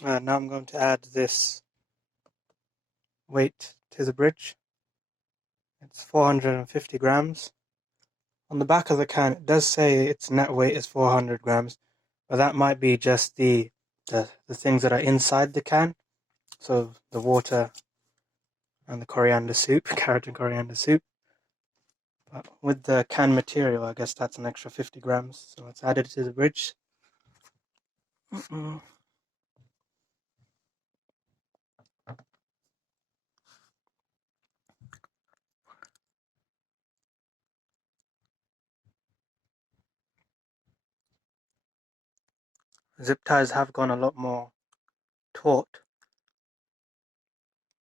Now I'm going to add this weight to the bridge. It's 450 grams. On the back of the can, it does say its net weight is 400 grams, but that might be just the things that are inside the can. So the water and the coriander soup, carrot and coriander soup. But with the can material, I guess that's an extra 50 grams. So let's add it to the bridge. Zip ties have gone a lot more taut,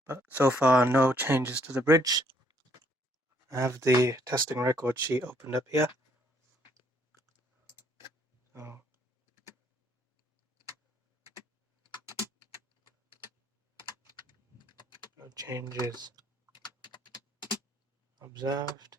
but so far no changes to the bridge. I have the testing record sheet opened up here. So no changes observed.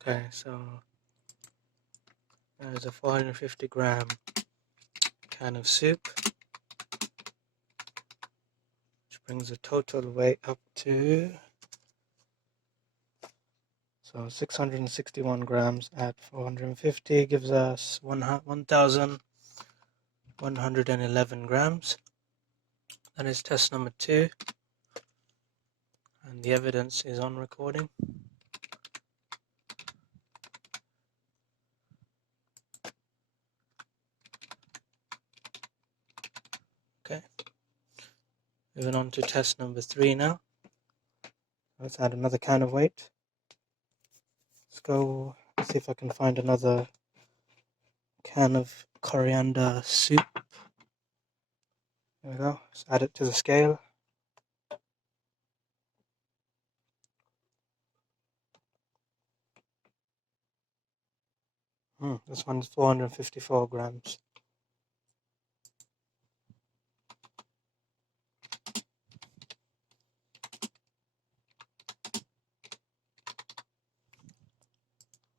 Okay, so there's a 450 gram can of soup, which brings the total weight up to 661 grams at 450 gives us 1,111 grams. That is test number 2, and the evidence is on recording. Okay, moving on to test number 3 now. Let's add another can of weight. Let's see if I can find another can of coriander soup. There we go. Let's add it to the scale. This one's 454 grams.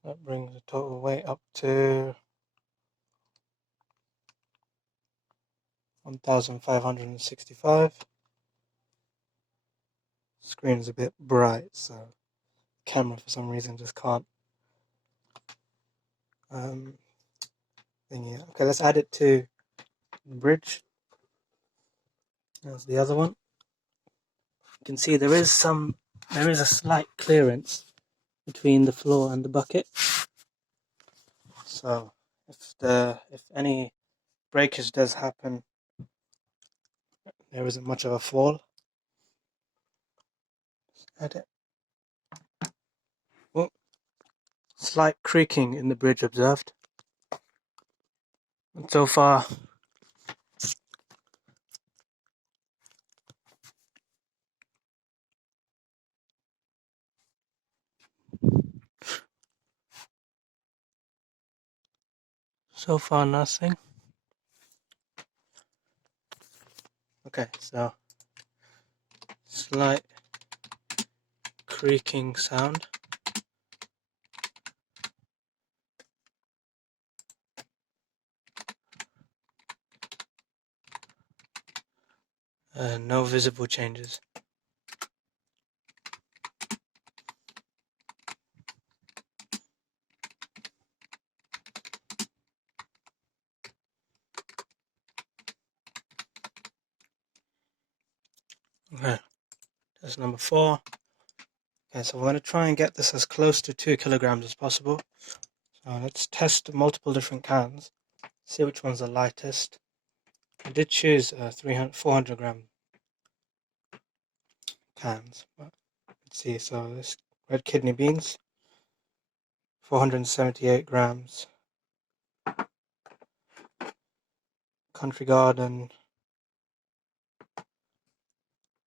That brings the total weight up to 1,565. Screen's a bit bright, so the camera for some reason just can't thingy. Okay, let's add it to the bridge. There's the other one. You can see there is a slight clearance between the floor and the bucket. So if any breakage does happen, there isn't much of a fall. Add it. Oh, slight creaking in the bridge observed. And so far nothing. Okay, so slight creaking sound. No visible changes. Okay, that's number 4. Okay, so we're going to try and get this as close to 2 kilograms as possible. So let's test multiple different cans, see which one's the lightest. I did choose 400 gram cans, but let's see. So this red kidney beans, 478 grams. Country Garden,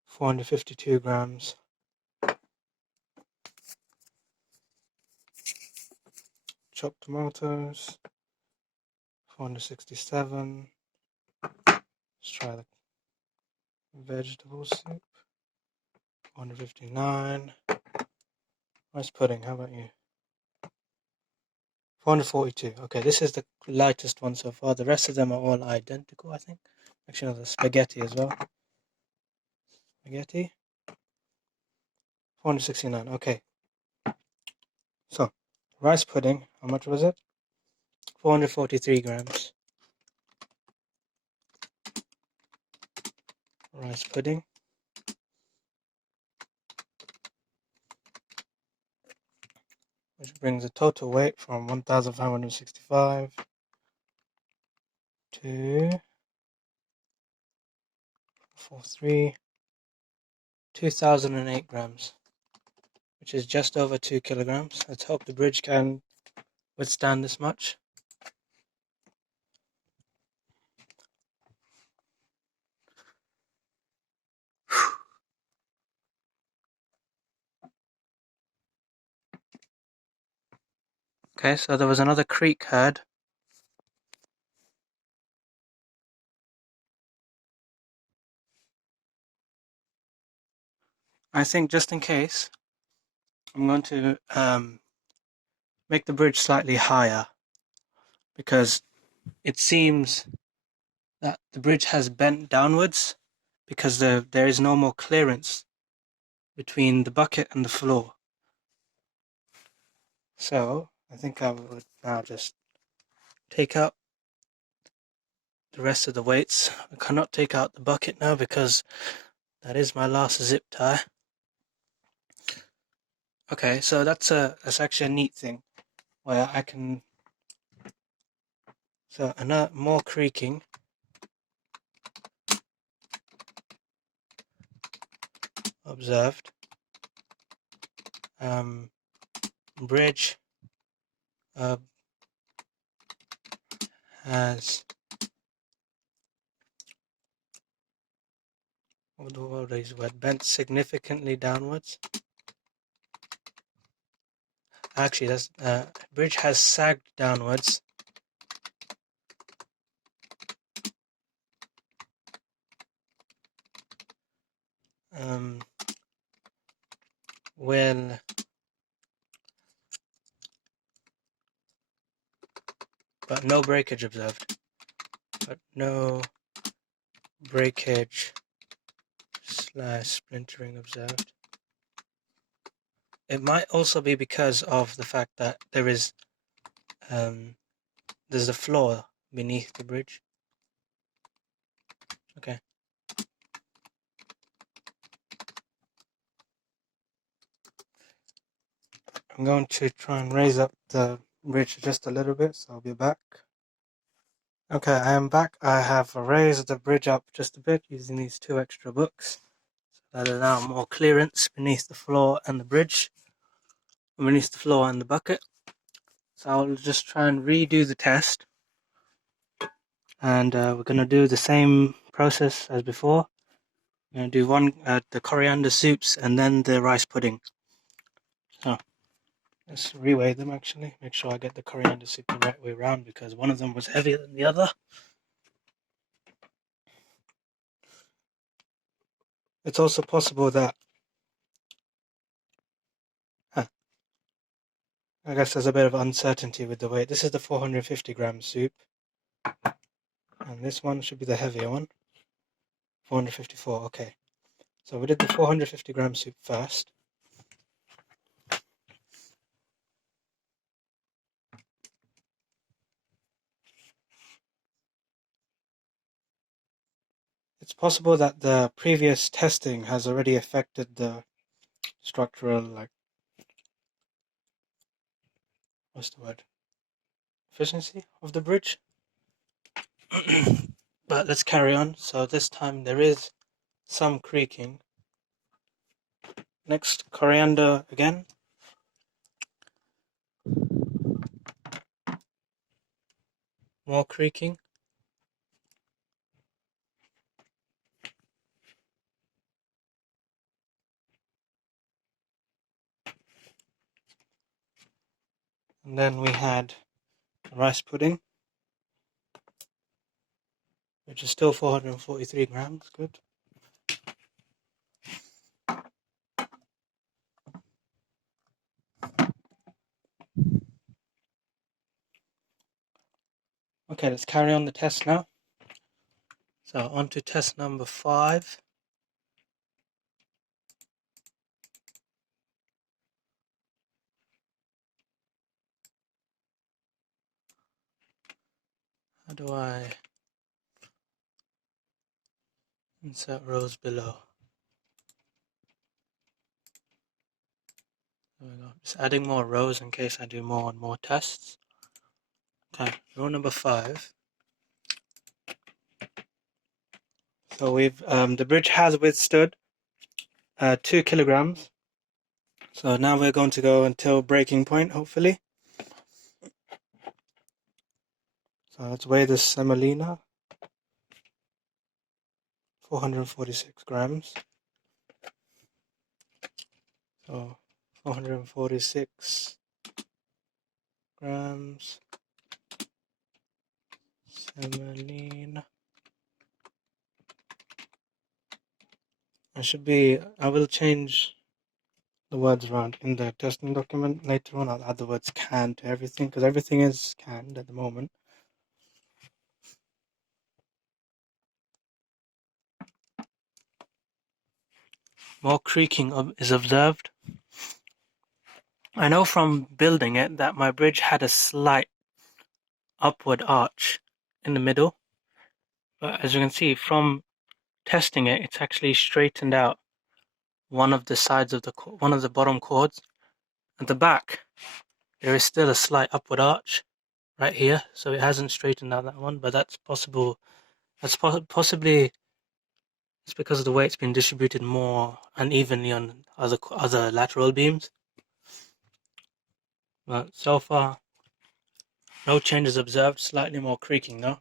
452 grams. Chopped tomatoes, 467. Let's try the vegetable soup. 459. Rice pudding, how about you? 442. Okay, this is the lightest one so far. The rest of them are all identical, I think. Actually, no, the spaghetti as well. Spaghetti. 469. Okay. So, rice pudding, how much was it? 443 grams. Rice pudding. Which brings the total weight from 1,565 to 43, 2,008 grams, which is just over 2 kilograms. Let's hope the bridge can withstand this much. Okay, so there was another creek heard. I think just in case, I'm going to make the bridge slightly higher because it seems that the bridge has bent downwards because there is no more clearance between the bucket and the floor. So I think I would now just take out the rest of the weights. I cannot take out the bucket now because that is my last zip tie. Okay, so that's actually a neat thing where I can. So another more creaking. Observed. Bridge has what is what bent significantly downwards. Actually, that's bridge has sagged downwards. Will but no breakage observed. But no breakage / splintering observed. It might also be because of the fact that there is there's a floor beneath the bridge. Okay. I'm going to try and raise up the bridge just a little bit, so I'll be back. Okay, I am back. I have raised the bridge up just a bit using these 2 extra books that allow more clearance beneath the floor and the bridge, beneath the floor and the bucket. So I'll just try and redo the test, and we're going to do the same process as before. I'm going to do one the coriander soups and then the rice pudding. So let's reweigh them actually, make sure I get the coriander soup the right way around because one of them was heavier than the other. It's also possible that I guess there's a bit of uncertainty with the weight. This is the 450 gram soup, and this one should be the heavier one. 454, okay. So we did the 450 gram soup first. It's possible that the previous testing has already affected the structural, what's the word? Efficiency of the bridge. But let's carry on. So this time there is some creaking. Next, coriander again. More creaking. And then we had rice pudding, which is still 443 grams. Good. Okay, let's carry on the test now. So on to test number 5. How do I insert rows below? There we go. Just adding more rows in case I do more and more tests. Okay, row number 5. So the bridge has withstood 2 kilograms. So now we're going to go until breaking point, hopefully. So let's weigh this semolina. 446 grams. So 446 grams semolina. I will change the words around in the testing document later on. I'll add the words canned to everything because everything is canned at the moment. More creaking is observed. I know from building it that my bridge had a slight upward arch in the middle, but as you can see from testing it, it's actually straightened out one of the sides of one of the bottom chords. At the back, there is still a slight upward arch right here, so it hasn't straightened out that one, but that's possible. That's possibly it's because of the way it's been distributed more unevenly on other lateral beams. But so far, no changes observed. Slightly more creaking though.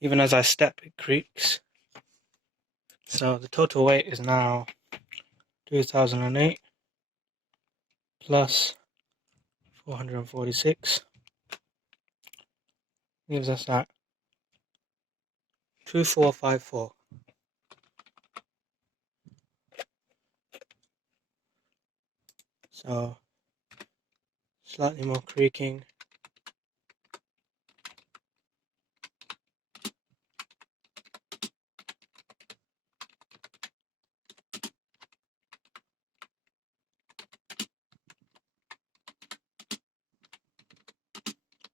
Even as I step, it creaks. So the total weight is now 2008 plus 446 gives us that 2454. So slightly more creaking.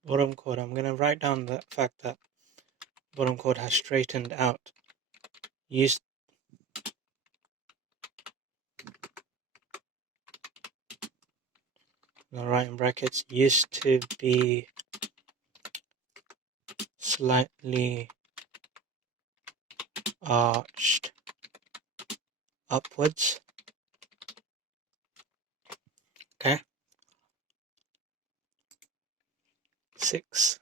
Bottom chord, I'm going to write down the fact that bottom chord has straightened out. I'll write in brackets, used to be slightly arched upwards. Okay. 6.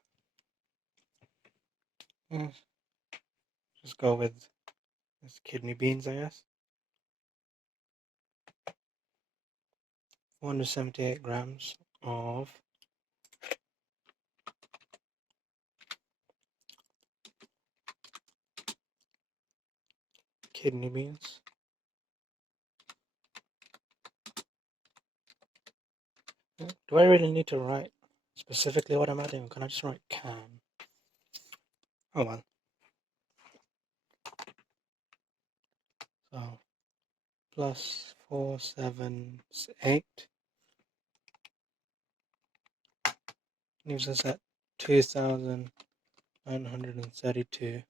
Just go with this kidney beans, I guess. 478 grams of kidney beans. Do I really need to write specifically what I'm adding? Can I just write can? Oh well. So plus 478 leaves us at 2,932.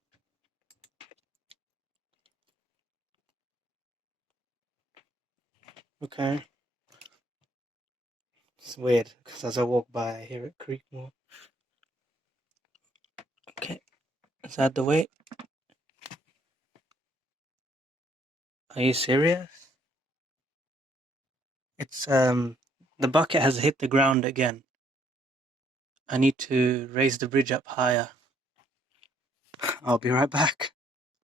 Okay. It's weird because as I walk by I hear it creak more. Okay. Is that the weight? Are you serious? It's the bucket has hit the ground again. I need to raise the bridge up higher. I'll be right back.